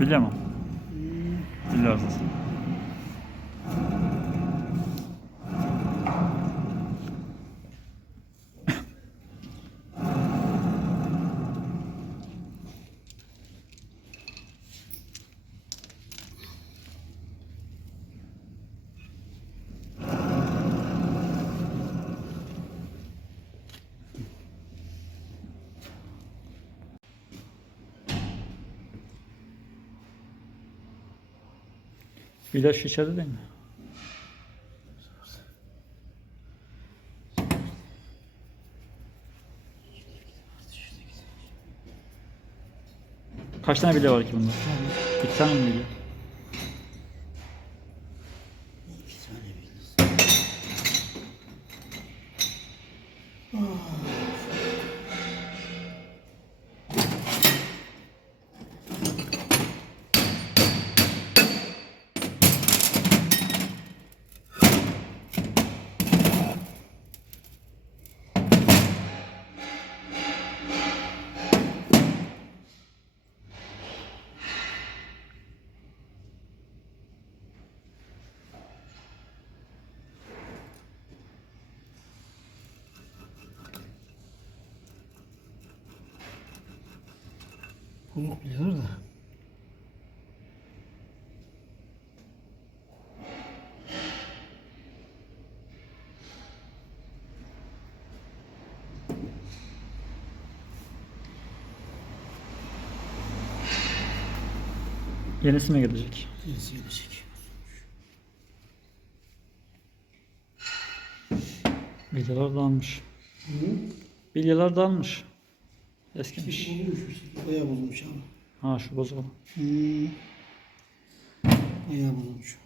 Bilemem. Biliyorsunuz. İlaç içeride değil mi? Kaç tane bilye var ki bunda? İki tane mi bilye? Kulluk biliyor da. Yenisi mi gelecek? Yenisi gelecek. Bilyeler dağılmış. Hı? Bilyeler dağılmış. Eskimiş. Şekil bozulmuş. Bayağı bozulmuş abi. Ha şu bozuk olan. Bayağı bozulmuş.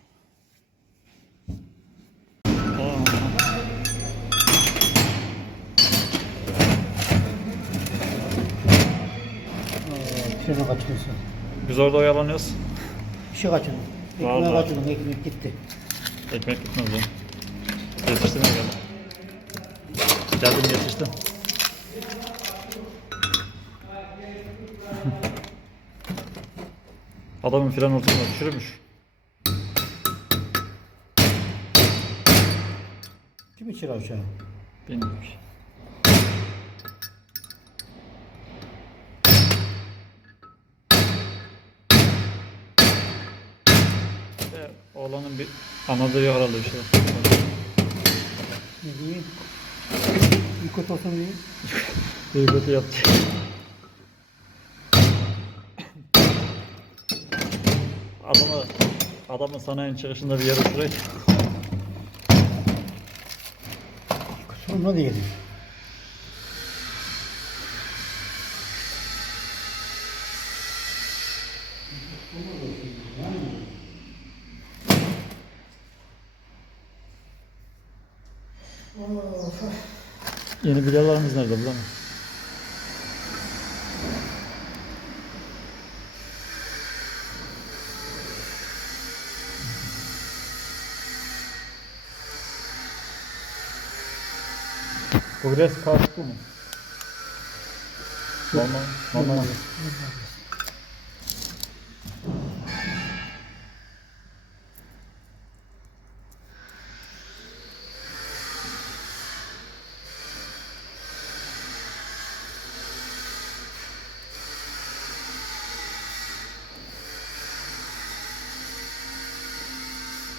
Trene kaçıyorsun. Biz orada oyalanıyoruz. Bir şey kaçırdın. Ekmeğe Vallahi. kaçırdın. Ekmek gitti. Ekmek gitmez ya. Yetiştim mi geldim? Geldim yetiştim. Adamın fren ortasına düşürmüş. Kim içeri aşağı? Bilmiyorum ki. Oğlanın bir anladığı herhalde bir şey. Ne diyeyim? Yıkıt olsun diyeyim. Bir kötü yaptı. Adamın sanayinin çıkışında bir yere şurayı. Kusuruma diyelim. Yeni bilyalarımız nerede bulamam. Bu biraz karışık mı? Normal.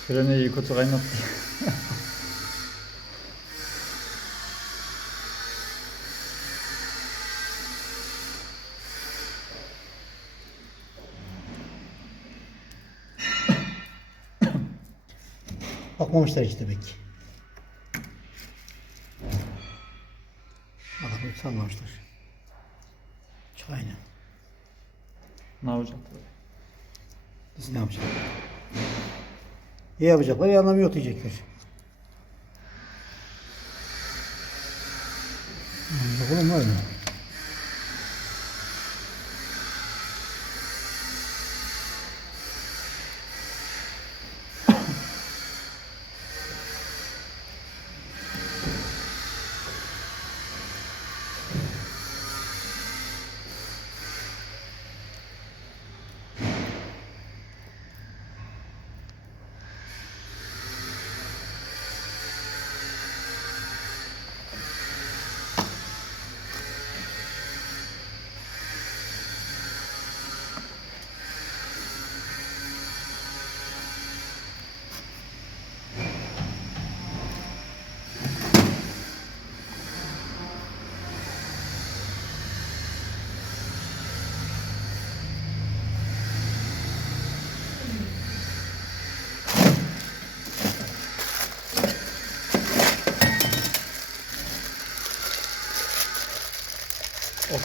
Freni iyi kötü kaynattı. Bakmamışlar işte demek ki. Adamı sallamışlar. Çayla. Ne yapacak? Biz ne yapacaklar? İyi yapacaklar, iyi anlamı yok diyecekler. Bakalım var mı?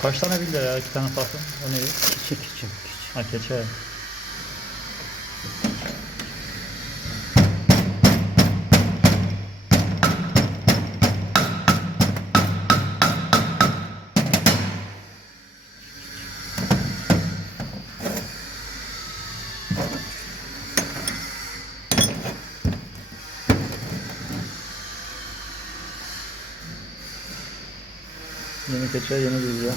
Kaç tane bildi ya? 2 tane farklı. O neydi? Keçi. Ha keçe. Yeni keçe, yeni bilgi.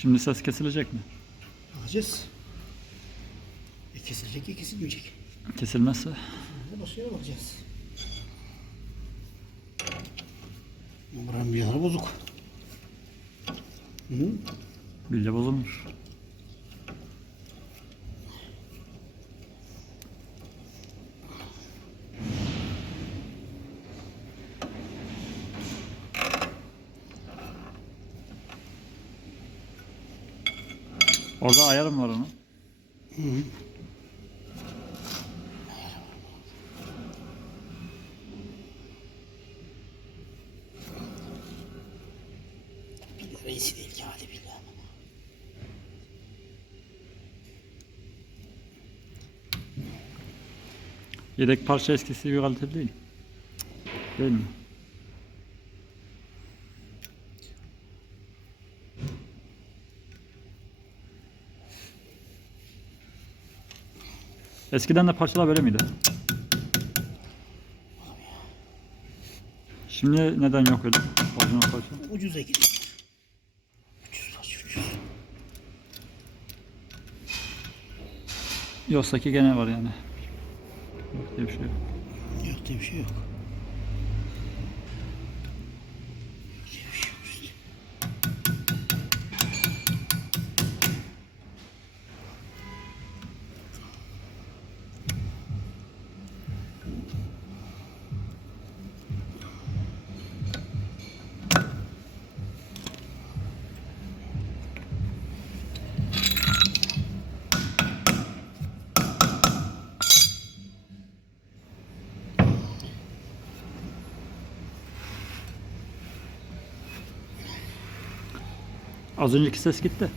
Şimdi ses kesilecek mi? Bakacağız. Kesilecek ya kesilmeyecek. Kesilmezse Başka yere bakacağız. Buranın bir yanı bozuk. Hı? bilye bozulmuş. Orada ayarım var onun. Hı. Bir reisi değil ki hadi billah. Yedek parça eskisi gibi kaliteli değil. Değil mi? Eskiden de parçalar böyle miydi? Şimdi neden yok öyle? Orijinal parça. Ucuza gidiyor. Ucuz. Yoksa ki gene var yani. Yok diye bir şey yok. Yok diye bir şey yok. Az önceki ses gitti.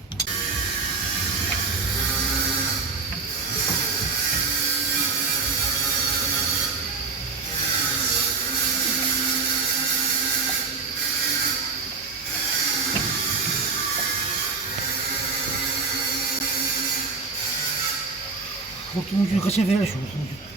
Hortumun ucunu kaça verir şu hortumun ucunu?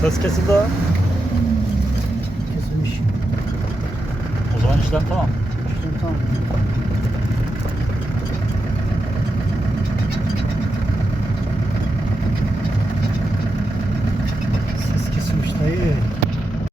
Ses kesildi ha. Kesilmiş. O zaman işlem tamam. Tamam.